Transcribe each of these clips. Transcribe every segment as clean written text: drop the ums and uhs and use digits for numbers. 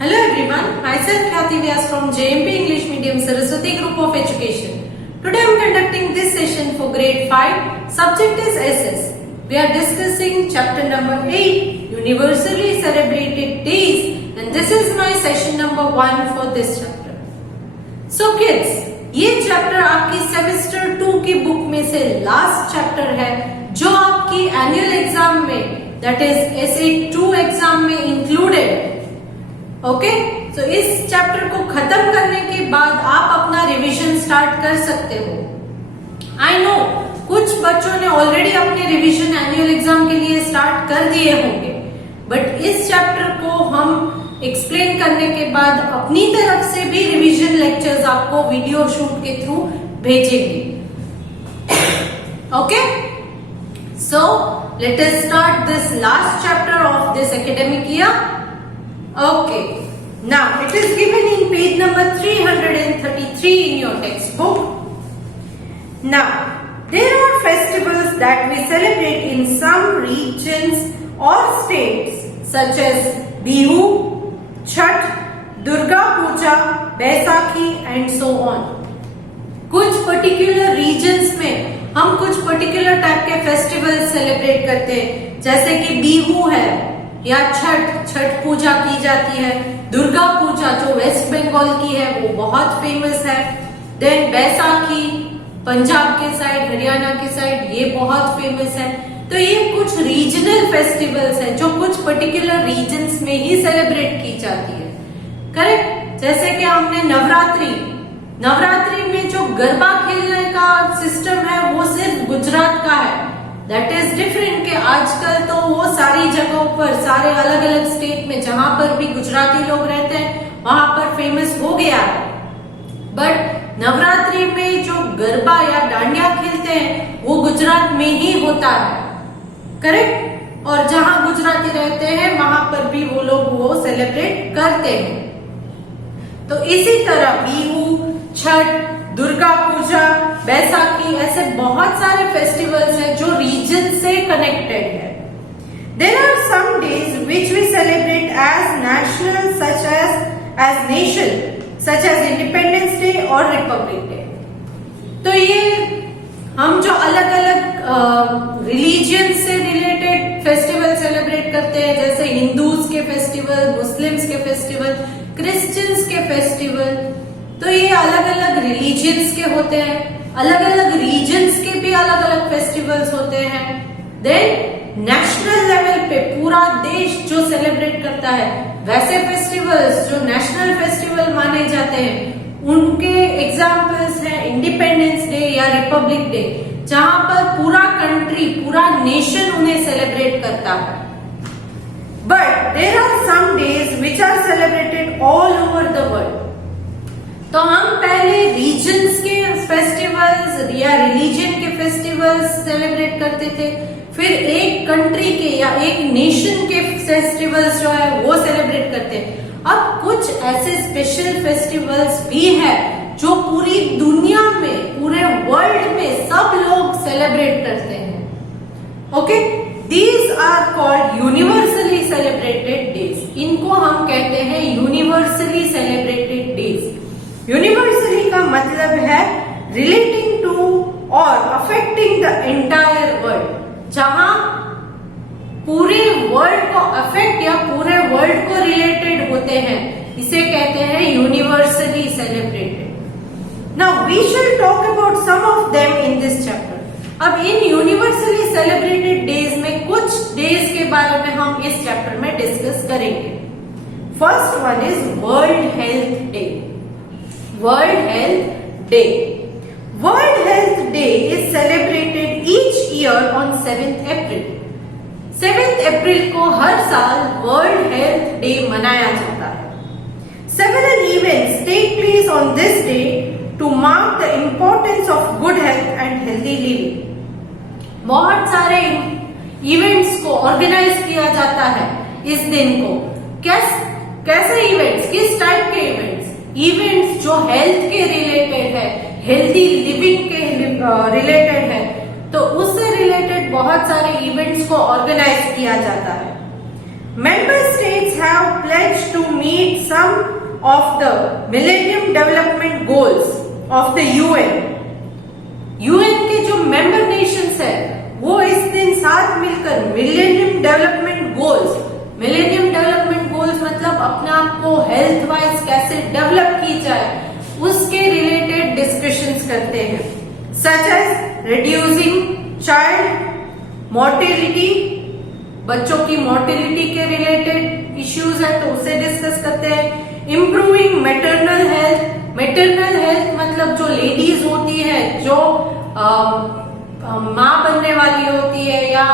Hello everyone, myself Khyati Vyas from JMP English Medium Saraswati Group of Education. Today I am conducting this session for grade 5. Subject is SS. We are discussing chapter number 8, Universally Celebrated Days, and this is my session number 1 for this chapter. So kids, ये chapter आपकी semester 2 की book में से last chapter है जो आपकी annual exam में that is SA2 exam में इंक्लूडेड. ओके, तो इस चैप्टर को खत्म करने के बाद आप अपना रिवीजन स्टार्ट कर सकते हो. आई नो कुछ बच्चों ने ऑलरेडी अपने रिवीजन एनुअल एग्जाम के लिए स्टार्ट कर दिए होंगे, बट इस चैप्टर को हम एक्सप्लेन करने के बाद अपनी तरफ से भी रिवीजन लेक्चर्स आपको वीडियो शूट के थ्रू भेजेंगे. Okay, so let us start this last chapter of this academic year. Okay, now it is given in page number 333 in your textbook. Now, there are festivals that we celebrate in some regions or states such as Bihu, Chhath, Durga Puja, Baisakhi and so on. कुछ particular regions में हम कुछ particular type के festival celebrate करते हैं, जैसे कि बिहू है या छठ पूजा की जाती है. दुर्गा पूजा जो वेस्ट बंगाल की है वो बहुत फेमस है. देन बैसाखी पंजाब के साइड, हरियाणा के साइड ये बहुत फेमस है. तो ये कुछ रीजनल फेस्टिवल्स हैं जो कुछ पर्टिकुलर रीजन्स में ही सेलिब्रेट की जाती है. करेक्ट. जैसे कि हमने नवरात्रि में जो गरबा खेलने का सिस्टम है वो सिर्फ गुजरात का है. दैट इज डिफरेंट कि आजकल तो वो सारी जगहों पर, सारे अलग अलग स्टेट में जहां पर भी गुजराती लोग रहते हैं वहां पर फेमस हो गया है. बट नवरात्रि में जो गरबा या डांडिया खेलते हैं वो गुजरात में ही होता है. करेक्ट. और जहां गुजराती रहते हैं वहां पर भी वो लोग वो सेलिब्रेट करते हैं. तो इसी तरह बिहू, छठ, दुर्गा पूजा, बैसाखी ऐसे बहुत सारे फेस्टिवल्स हैं जो रीजन से कनेक्टेड है. There are some days which we celebrate as national as nation, such as Independence Day और Republic Day. तो ये हम जो अलग अलग रिलीजियन से रिलेटेड फेस्टिवल सेलिब्रेट करते हैं, जैसे हिंदूज के फेस्टिवल, मुस्लिम्स के फेस्टिवल, क्रिश्चियंस के फेस्टिवल, तो ये अलग अलग रिलीजियंस के होते हैं. अलग अलग रीजन्स के भी अलग अलग फेस्टिवल्स होते हैं. देन नेशनल लेवल पे पूरा देश जो सेलिब्रेट करता है वैसे फेस्टिवल्स जो नेशनल फेस्टिवल माने जाते हैं उनके एग्जाम्पल्स हैं इंडिपेंडेंस डे या रिपब्लिक डे, जहां पर पूरा कंट्री, पूरा नेशन उन्हें सेलिब्रेट करता है. But there are some days which are celebrated all over the world. तो हम पहले रीजन्स के फेस्टिवल्स या रिलीजन के फेस्टिवल्स सेलिब्रेट करते थे, फिर एक कंट्री के या एक नेशन के फेस्टिवल्स जो है वो सेलिब्रेट करते हैं. अब कुछ ऐसे स्पेशल फेस्टिवल्स भी है जो पूरी दुनिया में, पूरे वर्ल्ड में सब लोग सेलिब्रेट करते हैं. Okay, these are called universally celebrated days. इनको हम कहते हैं यूनिवर्सली सेलिब्रेटेड डेज. यूनिवर्सली का मतलब है रिलेटिंग टू और अफेक्टिंग द एंटायर वर्ल्ड, जहां पूरे वर्ल्ड को अफेक्ट या पूरे वर्ल्ड को रिलेटेड होते हैं, इसे कहते हैं universally celebrated. Now we shall talk about some of them in this chapter. अब इन यूनिवर्सली सेलिब्रेटेड डेज में कुछ डेज के बारे में हम इस चैप्टर में डिस्कस करेंगे. First one is world health day. World Health Day. World Health Day is celebrated each year on 7th April. 7th April को हर साल World Health Day मनाया जाता है. Several events take place on this day to mark the importance of good health and healthy living. बहुत सारे events को organise किया जाता है इस दिन को. कैसे इवेंट्स, किस टाइप के इवेंट्स जो हेल्थ के रिलेटेड है, हेल्दी लिविंग के रिलेटेड है, तो उससे रिलेटेड बहुत सारे इवेंट्स को ऑर्गेनाइज किया जाता है. member states have pledged to meet some of the Millennium Development Goals of the UN. UN के जो member nations है वो इस दिन साथ मिलकर Millennium Development Goals, Millennium Development Goals मतलब अपने आप को हेल्थ वाइज कैसे डेवलप की जाए उसके रिलेटेड डिस्कशंस करते हैं, such as reducing child mortality, बच्चों की मोर्टेलिटी के रिलेटेड इश्यूज है तो उसे डिस्कस करते हैं। Improving maternal health, maternal health मतलब जो लेडीज होती है जो माँ बनने वाली होती है या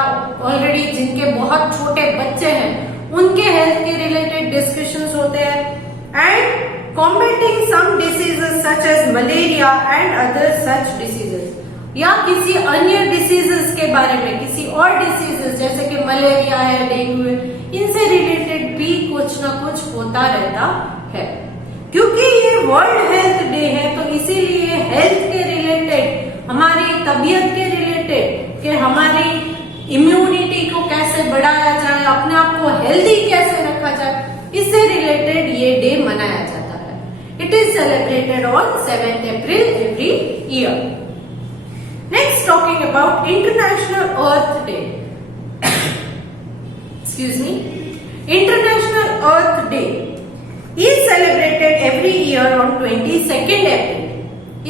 ऑलरेडी जिनके बहुत छोटे बच्चे हैं उनके हेल्थ के रिलेटेड डिस्कशंस होते हैं। And combating some diseases such as malaria and other such diseases, या किसी अन्य डिसीजेस के बारे में, किसी और डिसीजेस जैसे कि मलेरिया है, डेंगू है, इनसे रिलेटेड भी कुछ ना कुछ होता रहता है। क्योंकि ये वर्ल्ड हेल्थ डे है तो इसीलिए हेल्थ के रिलेटेड, हमारी तबीयत के रिलेटेड कि हमारी इम्यूनिटी को कैसे बढ़ाया जाए, अपने आप को हेल्दी कैसे रखा जाए, इससे रिलेटेड ये डे मनाया जाता है। It is celebrated on 7th April every year. Next, talking about International Earth Day. Excuse me. International Earth Day is celebrated every year on 22nd April.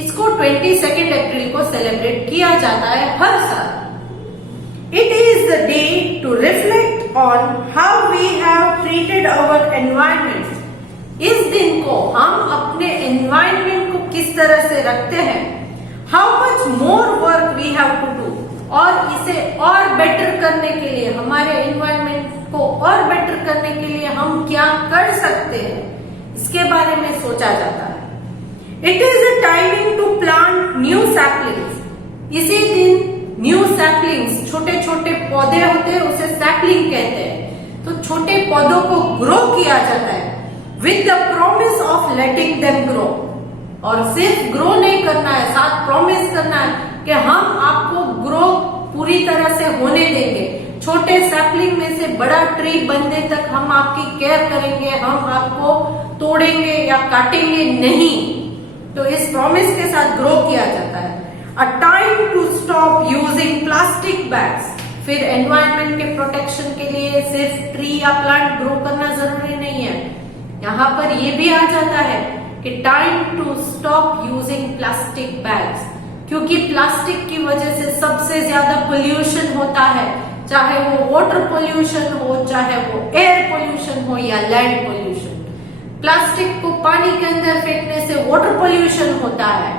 इसको 22nd April को सेलिब्रेट किया जाता है हर साल। It is the day to reflect on how we have treated our environment. इस दिन को हम अपने environment को किस तरह से रखते हैं, how much more work we have to do, और इसे और बेटर करने के लिए, हमारे एनवायरनमेंट को और बेटर करने के लिए हम क्या कर सकते हैं, इसके बारे में सोचा जाता है। It is a timing to plant new saplings. इसी दिन न्यू सैपलिंग्स, छोटे छोटे पौधे होते हैं उसे सैपलिंग कहते हैं, तो छोटे पौधों को ग्रो किया जाता है with the promise of letting them grow. और सिर्फ ग्रो नहीं करना है, साथ प्रॉमिस करना है कि हम आपको ग्रो पूरी तरह से होने देंगे, छोटे सैपलिंग में से बड़ा ट्री बनने तक हम आपकी केयर करेंगे, हम आपको तोड़ेंगे या काटेंगे नहीं। तो इस प्रॉमिस के साथ ग्रो किया जाता है। A time to stop using plastic bags. फिर एनवायरनमेंट के प्रोटेक्शन के लिए सिर्फ ट्री या प्लांट ग्रो करना जरूरी नहीं है, यहाँ पर ये भी आ जाता है कि time to stop using plastic bags, क्योंकि प्लास्टिक की वजह से सबसे ज्यादा पोल्यूशन होता है, चाहे वो वाटर पोल्यूशन हो, चाहे वो एयर पोल्यूशन हो या लैंड पोल्यूशन। प्लास्टिक को पानी के अंदर फेंकने से वाटर पोल्यूशन होता है,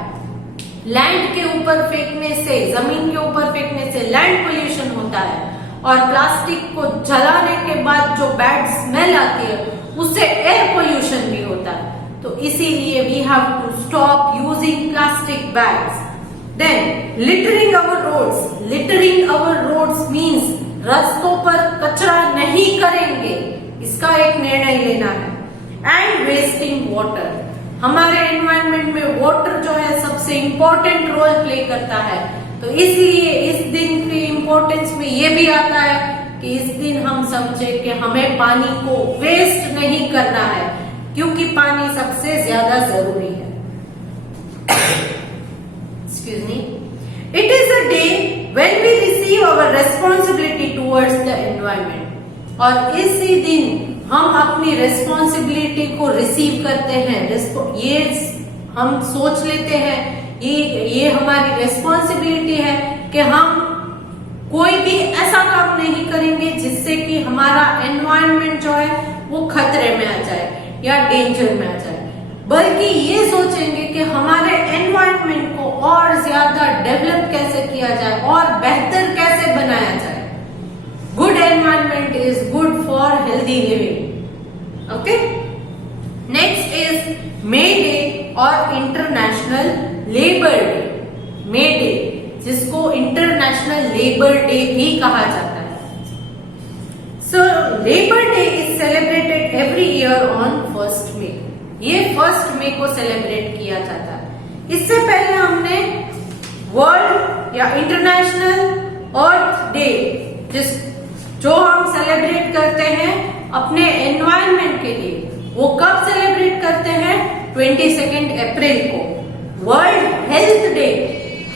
लैंड के ऊपर फेंकने से, जमीन के ऊपर फेंकने से लैंड पोल्यूशन होता है, और प्लास्टिक को जलाने के बाद जो बैड स्मेल आती है उससे एयर पोल्यूशन भी होता है। तो इसीलिए we have to stop using plastic bags. Then littering our roads. Littering our roads means रास्तों पर कचरा नहीं करेंगे, इसका एक निर्णय लेना है। And wasting water. हमारे एनवायरनमेंट में वाटर जो है सबसे इंपॉर्टेंट रोल प्ले करता है, तो इसलिए इस दिन की इम्पोर्टेंस में ये भी आता है कि इस दिन हम समझे कि हमें पानी को वेस्ट नहीं करना है, क्योंकि पानी सबसे ज्यादा जरूरी है। Excuse me. It is a day when we receive our responsibility towards the environment. और इसी दिन हम अपनी रिस्पॉन्सिबिलिटी को रिसीव करते हैं। ये हम सोच लेते हैं, ये हमारी रिस्पॉन्सिबिलिटी है कि हम कोई भी ऐसा काम नहीं करेंगे जिससे कि हमारा एनवायरनमेंट जो है वो खतरे में आ जाए या डेंजर में आ जाए, बल्कि ये सोचेंगे कि हमारे एनवायरनमेंट को और ज्यादा डेवलप कैसे किया जाए और बेहतर कैसे बनाया जाए। Good environment is good for healthy living. Okay, next is may day और इंटरनेशनल लेबर डे। मे डे जिसको इंटरनेशनल लेबर डे भी कहा जाता है। So labour day is celebrated every year on 1st May। ये 1st May को celebrate किया जाता है। इससे पहले हमने वर्ल्ड या इंटरनेशनल अर्थ डे जो हम सेलिब्रेट करते हैं अपने एनवायरनमेंट के लिए, वो कब सेलिब्रेट करते हैं? 22 अप्रैल को। वर्ल्ड हेल्थ डे,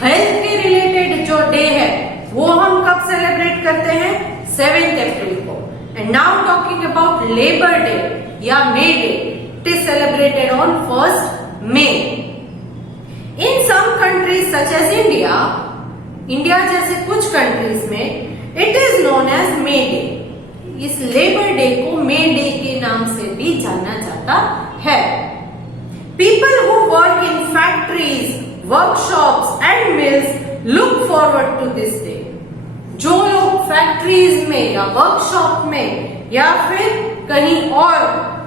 हेल्थ के रिलेटेड जो डे है वो हम कब सेलिब्रेट करते हैं? 7 अप्रैल को। And now talking about labour day या May day, it is celebrated on 1 May। In some countries such as India, India जैसे कुछ कंट्रीज में it is known as May day. इस लेबर डे को मे डे के नाम से भी जाना जाता है। People who work in factories, workshops and mills look forward to this day. जो लोग फैक्ट्रीज में या वर्कशॉप में या फिर कहीं और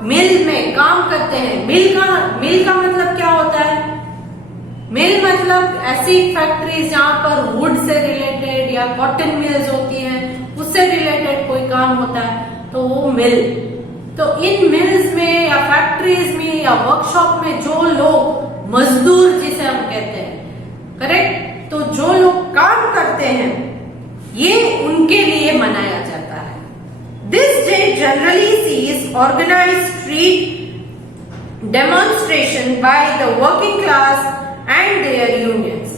मिल में काम करते हैं, मिल का मतलब क्या होता है? मिल मतलब ऐसी फैक्ट्रीज जहां पर वुड से रिलेटेड या कॉटन मिल्स होती हैं, उससे रिलेटेड कोई काम होता है, तो वो मिल। तो इन मिल्स में या फैक्ट्रीज में या वर्कशॉप में जो लोग मजदूर जिसे हम कहते हैं, करेक्ट, तो जो लोग काम करते हैं ये उनके लिए मनाया जाता है। This day generally sees organised street demonstration by the working class and their unions.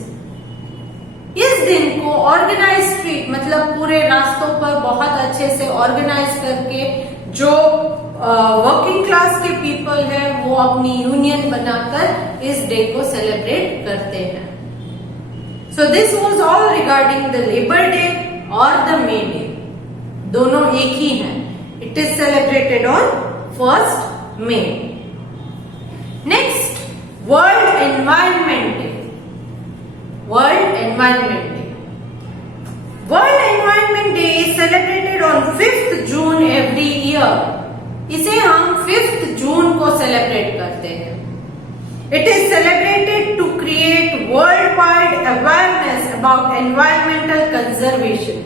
इस दिन को ऑर्गेनाइज स्ट्रीट मतलब पूरे रास्तों पर बहुत अच्छे से ऑर्गेनाइज करके जो वर्किंग क्लास के पीपल है वो अपनी यूनियन बनाकर इस डे को सेलिब्रेट करते हैं। So this was all regarding the labour day और द मे डे, दोनों एक ही हैं। It is celebrated on 1 May। Next, world environment day. World environment day, world environment day is celebrated on 5 June every year. इसे हम 5 जून को celebrate करते हैं। It is celebrated to create world wide awareness about environmental conservation.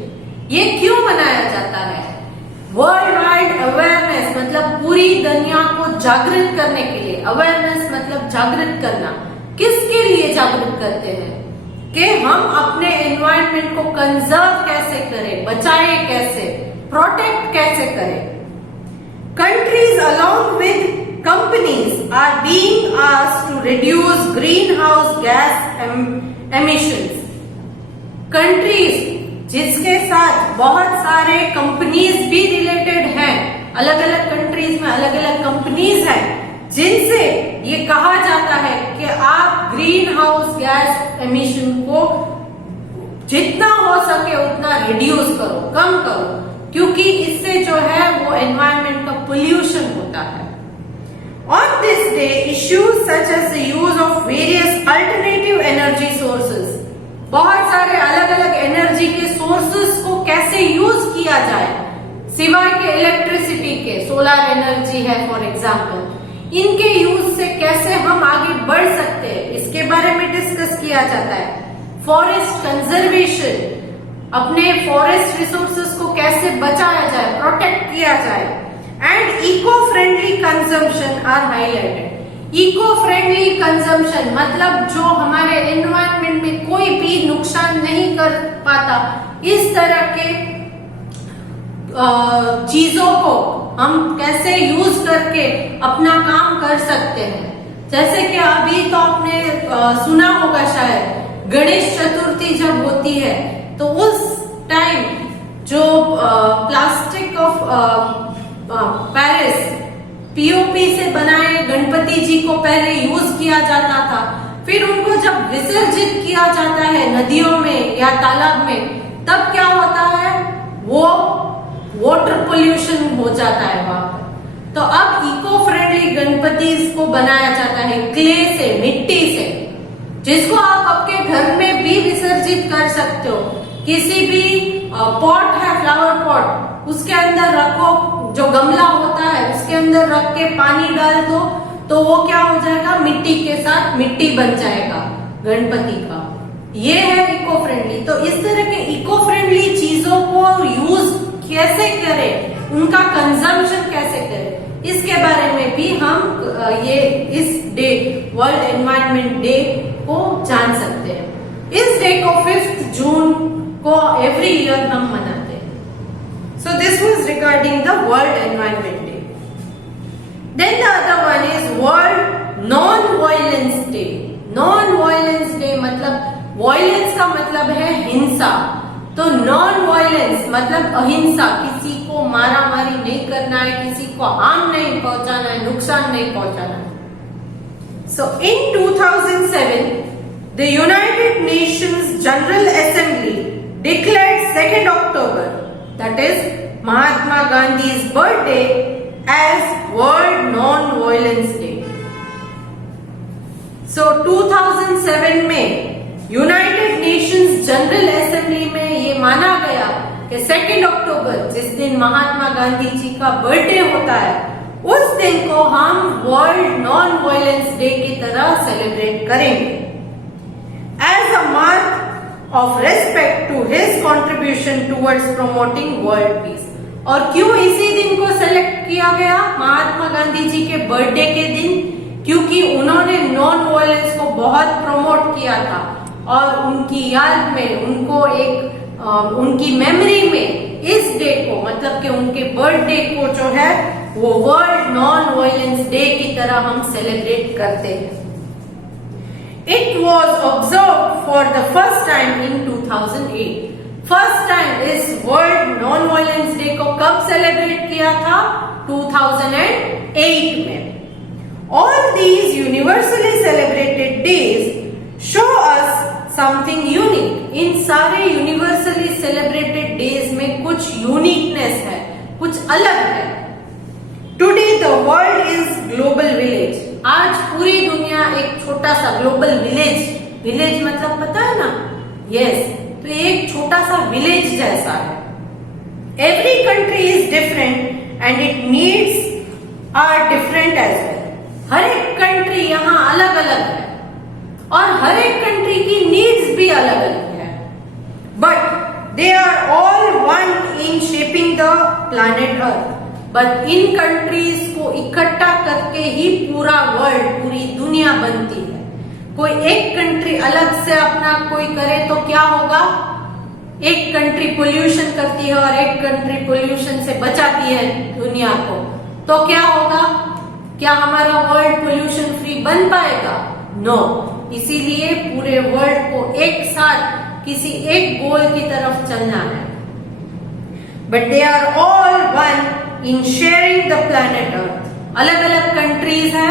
ये क्यों मनाया जाता है? वर्ल्ड वाइड अवेयरनेस मतलब पूरी दुनिया को जागृत करने के लिए। अवेयरनेस मतलब जागृत करना। किसके लिए जागृत करते हैं? कि हम अपने एनवायरनमेंट को कंजर्व कैसे करें, बचाए कैसे, प्रोटेक्ट कैसे करें। Countries along with companies are being asked to reduce greenhouse gas emissions. Countries जिसके साथ बहुत सारे कंपनीज भी रिलेटेड हैं, अलग अलग कंट्रीज में अलग अलग कंपनीज हैं जिनसे ये कहा जाता है कि आप ग्रीन हाउस गैस एमिशन को जितना हो सके उतना रिड्यूस करो, कम करो, क्योंकि इससे जो है वो एनवायरनमेंट का पोल्यूशन होता है। On this day issues such as the use of various alternative energy sources, बहुत सारे अलग अलग एनर्जी के सोर्सेज को कैसे यूज किया जाए सिवाय के इलेक्ट्रिसिटी के, सोलर एनर्जी है फॉर एग्जाम्पल, इनके यूज से कैसे हम आगे बढ़ सकते हैं, इसके बारे में डिस्कस किया जाता है। फॉरेस्ट कंजर्वेशन, अपने फॉरेस्ट रिसोर्सेस को कैसे बचाया जाए, प्रोटेक्ट किया जाए। And eco friendly consumption are highlighted. Eco friendly consumption मतलब जो हमारे एनवायरनमेंट में कोई भी नुकसान नहीं कर पाता, इस तरह के चीजों को हम कैसे यूज करके अपना काम कर सकते हैं। जैसे कि अभी तो आपने सुना होगा शायद, गणेश चतुर्थी जब होती है तो उस टाइम जो प्लास्टिक ऑफ पेरिस पीओपी से बनाए गणपति जी को पहले यूज किया जाता था, फिर उनको जब विसर्जित किया जाता है नदियों में या तालाब में, तब क्या होता है, वो वाटर पोल्यूशन हो जाता है वहां पर। तो अब इको फ्रेंडली गणपति को बनाया जाता है क्ले से, मिट्टी से, जिसको आप आपके घर में भी विसर्जित कर सकते हो। किसी भी पॉट है, फ्लावर पॉट, उसके अंदर रखो, जो गमला होता है उसके अंदर रख के पानी डाल दो तो वो क्या हो जाएगा, मिट्टी के साथ मिट्टी बन जाएगा गणपति का। ये है इको फ्रेंडली। तो इस तरह के इको फ्रेंडली चीजों को यूज कैसे करें, उनका कंजम्पशन कैसे करें, इसके बारे में भी हम ये इस डे, वर्ल्ड एनवायरनमेंट डे को जान सकते हैं। इस डे को 5 जून को एवरी ईयर हम मनाते हैं। So this was regarding the World Environment Day. Then the other one is World Non-Violence Day. Non-Violence Day मतलब violence का मतलब है हिंसा, तो नॉन वायलेंस मतलब अहिंसा, किसी को मारा मारी नहीं करना है, किसी को हार्म नहीं पहुंचाना है, नुकसान नहीं पहुंचाना है. So in 2007 the United Nations General Assembly declared 2nd October, that is Mahatma Gandhi's birthday, as World Non-Violence Day. So 2007 में यूनाइटेड नेशंस जनरल असेंबली में ये माना गया कि 2 अक्टूबर, जिस दिन महात्मा गांधी जी का बर्थडे होता है, उस दिन को हम वर्ल्ड नॉन वायलेंस डे की तरह सेलिब्रेट करेंगे as a mark of respect to his contribution towards promoting world peace. और क्यों इसी दिन को सेलेक्ट किया गया महात्मा गांधी जी के बर्थडे के दिन? क्योंकि उन्होंने नॉन वायलेंस को बहुत प्रमोट किया था और उनकी याद में, उनको उनकी मेमोरी में इस डे को, मतलब कि उनके बर्थडे को जो है वो वर्ल्ड नॉन वायलेंस डे की तरह हम सेलिब्रेट करते हैं. It was observe for the first time in 2008. First time इस वर्ल्ड नॉन वायलेंस डे को कब सेलिब्रेट किया था? 2008 में. All these universally celebrated days show us something unique. इन सारे यूनिवर्सली सेलिब्रेटेड डेज में कुछ यूनिकनेस है, कुछ अलग है. Today the world is global village. आज पूरी दुनिया एक छोटा सा ग्लोबल विलेज मतलब पता है ना? यस, तो एक छोटा सा विलेज जैसा है. Every country is different and it needs are different as well. हर एक कंट्री यहाँ अलग अलग है और हर एक कंट्री की नीड्स भी अलग अलग है, but they are all one in shaping the planet earth. But इन कंट्रीज को इकट्ठा करके ही पूरा वर्ल्ड, पूरी दुनिया बनती है. कोई एक कंट्री अलग से अपना कोई करे तो क्या होगा? एक कंट्री पोल्यूशन करती है और एक कंट्री पोल्यूशन से बचाती है दुनिया को, तो क्या होगा? क्या हमारा वर्ल्ड पोल्यूशन फ्री बन पाएगा? नो. इसीलिए पूरे वर्ल्ड को एक साथ किसी एक गोल की तरफ चलना है. But they are all one in sharing the planet earth. अलग अलग कंट्रीज है,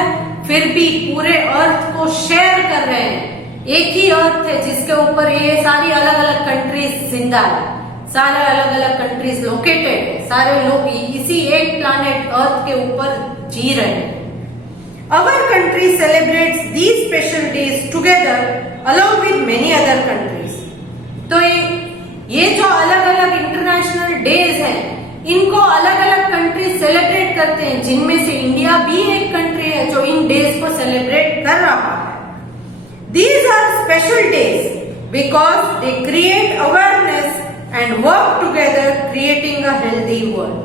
फिर भी पूरे अर्थ को शेयर कर रहे हैं. एक ही अर्थ है जिसके ऊपर ये सारी अलग अलग कंट्रीज जिंदा है, सारे अलग अलग कंट्रीज लोकेटेड है, सारे लोग इसी एक प्लैनेट अर्थ के ऊपर जी रहे हैं. Our country celebrates these special days together along with many other countries. तो ये जो अलग अलग इंटरनेशनल डेज हैं, इनको अलग अलग कंट्री सेलिब्रेट करते हैं, जिनमें से इंडिया भी एक कंट्री है जो इन डेज को सेलिब्रेट कर रहा है. These are special days because they create awareness and work together creating a healthy world.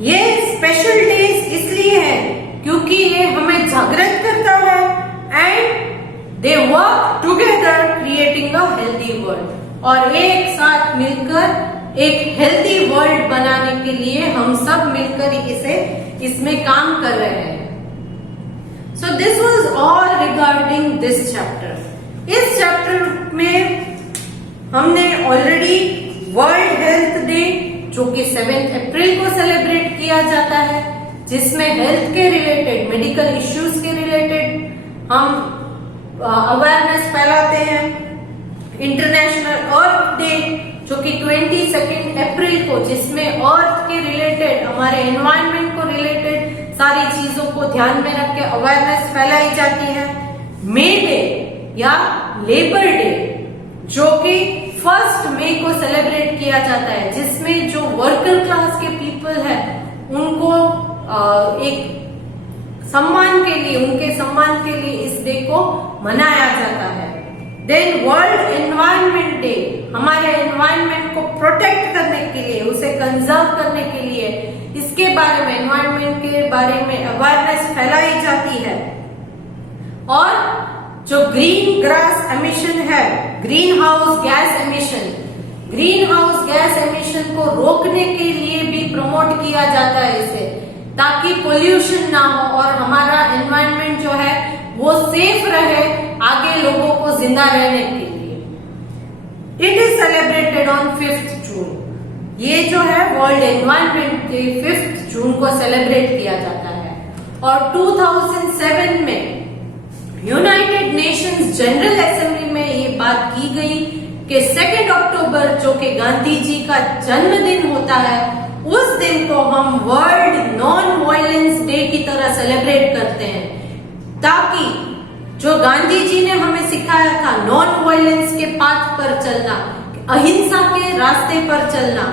ये स्पेशल डेज इसलिए है क्योंकि ये हमें जागृत करता है and they work together creating a healthy world. और एक साथ मिलकर एक हेल्दी वर्ल्ड बनाने के लिए हम सब मिलकर इसमें काम कर रहे हैं. So this was all regarding this chapter. इस चैप्टर में हमने ऑलरेडी वर्ल्ड हेल्थ डे, जो कि 7 अप्रैल को सेलिब्रेट किया जाता है, जिसमें हेल्थ के रिलेटेड, मेडिकल इश्यूज के रिलेटेड हम अवेयरनेस फैलाते हैं. इंटरनेशनल अर्थ डे, जो कि 22 अप्रैल को, जिसमें अर्थ के रिलेटेड, हमारे एनवायरनमेंट को रिलेटेड सारी चीजों को ध्यान में रख के अवेयरनेस फैलाई जाती है. मे डे या लेबर डे, जो कि 1 मई को सेलिब्रेट किया जाता है, जिसमें जो वर्कर क्लास के पीपल है उनको एक सम्मान के लिए, उनके सम्मान के लिए इस डे को मनाया जाता है. देन वर्ल्ड एनवायरनमेंट डे, हमारे एनवायरनमेंट को प्रोटेक्ट करने के लिए, उसे कंजर्व करने के लिए, इसके बारे में, एनवायरनमेंट के बारे में अवेयरनेस फैलाई जाती है. और जो ग्रीन ग्रास एमिशन है, green house gas emission, green house gas emission को रोकने के लिए भी प्रमोट किया जाता है इसे, ताकि पोल्यूशन ना हो और हमारा एनवायरनमेंट जो है वो सेफ रहे आगे लोगों को जिंदा रहने के लिए। It is celebrated on 5th जून। ये जो है वर्ल्ड एनवायरनमेंट डे 5th जून को सेलिब्रेट किया जाता है। और 2007 में यूनाइटेड नेशंस जनरल असेंबली में ये बात की गई कि 2 अक्टूबर जो कि गांधी जी का जन्मदिन होता है, उस दिन को हम वर्ल्ड नॉन वायलेंस डे की तरह सेलिब्रेट करते हैं, ताकि जो गांधी जी ने हमें सिखाया था नॉन वायलेंस के पाथ पर चलना, अहिंसा के रास्ते पर चलना,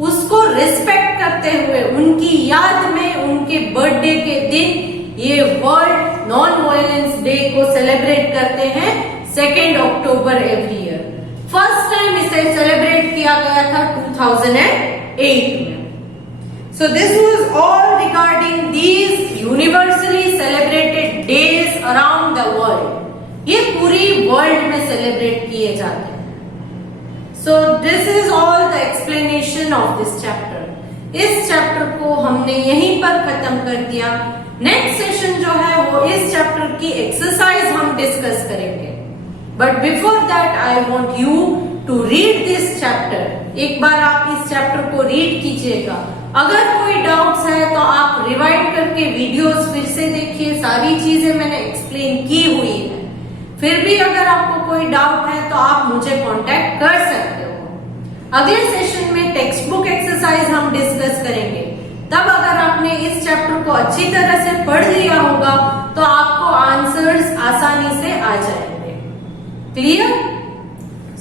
उसको रिस्पेक्ट करते हुए उनकी याद में उनके बर्थडे के दिन ये वर्ल्ड नॉन वायलेंस डे को सेलिब्रेट करते हैं 2 अक्टूबर एवरी ईयर। फर्स्ट टाइम इसे सेलिब्रेट किया गया था 2008 में। So this was all regarding these universally celebrated days around the world. ये पूरी वर्ल्ड में सेलिब्रेट किए जाते हैं। So this is all the explanation of this chapter. इस चैप्टर को हमने यहीं पर खत्म कर दिया। नेक्स्ट सेशन जो है वो इस चैप्टर की एक्सरसाइज हम डिस्कस करेंगे। But before that I want you to read this chapter. एक बार आप इस चैप्टर को रीड कीजिएगा। अगर कोई डाउट्स है तो आप रिवाइंड करके वीडियोस फिर से देखिए, सारी चीजें मैंने एक्सप्लेन की हुई है। फिर भी अगर आपको कोई डाउट है तो आप मुझे कांटेक्ट कर सकते हो। अगले सेशन में टेक्स्ट बुक एक्सरसाइज हम डिस्कस करेंगे। तब अगर आपने इस चैप्टर को अच्छी तरह से पढ़ लिया होगा तो आपको आंसर्स आसानी से आ जाएंगे। क्लियर?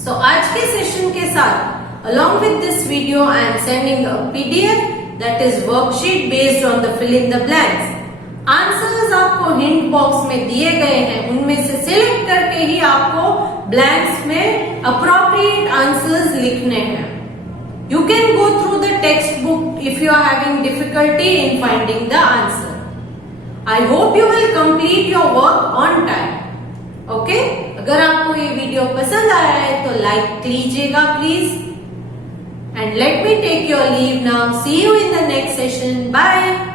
सो आज के सेशन के साथ along with this video I am sending a PDF that is worksheet based on the fill in the blanks. Answers आपको हिंट बॉक्स में दिए गए हैं, उनमें से सिलेक्ट करके ही आपको ब्लैंक्स में अप्रोप्रिएट आंसर्स लिखने हैं। You can go through the textbook if you are having difficulty in finding the answer. I hope you will complete your work on time. Okay? अगर आपको ये वीडियो पसंद आया है तो लाइक कीजिएगा please. And let me take your leave now. See you in the next session. Bye.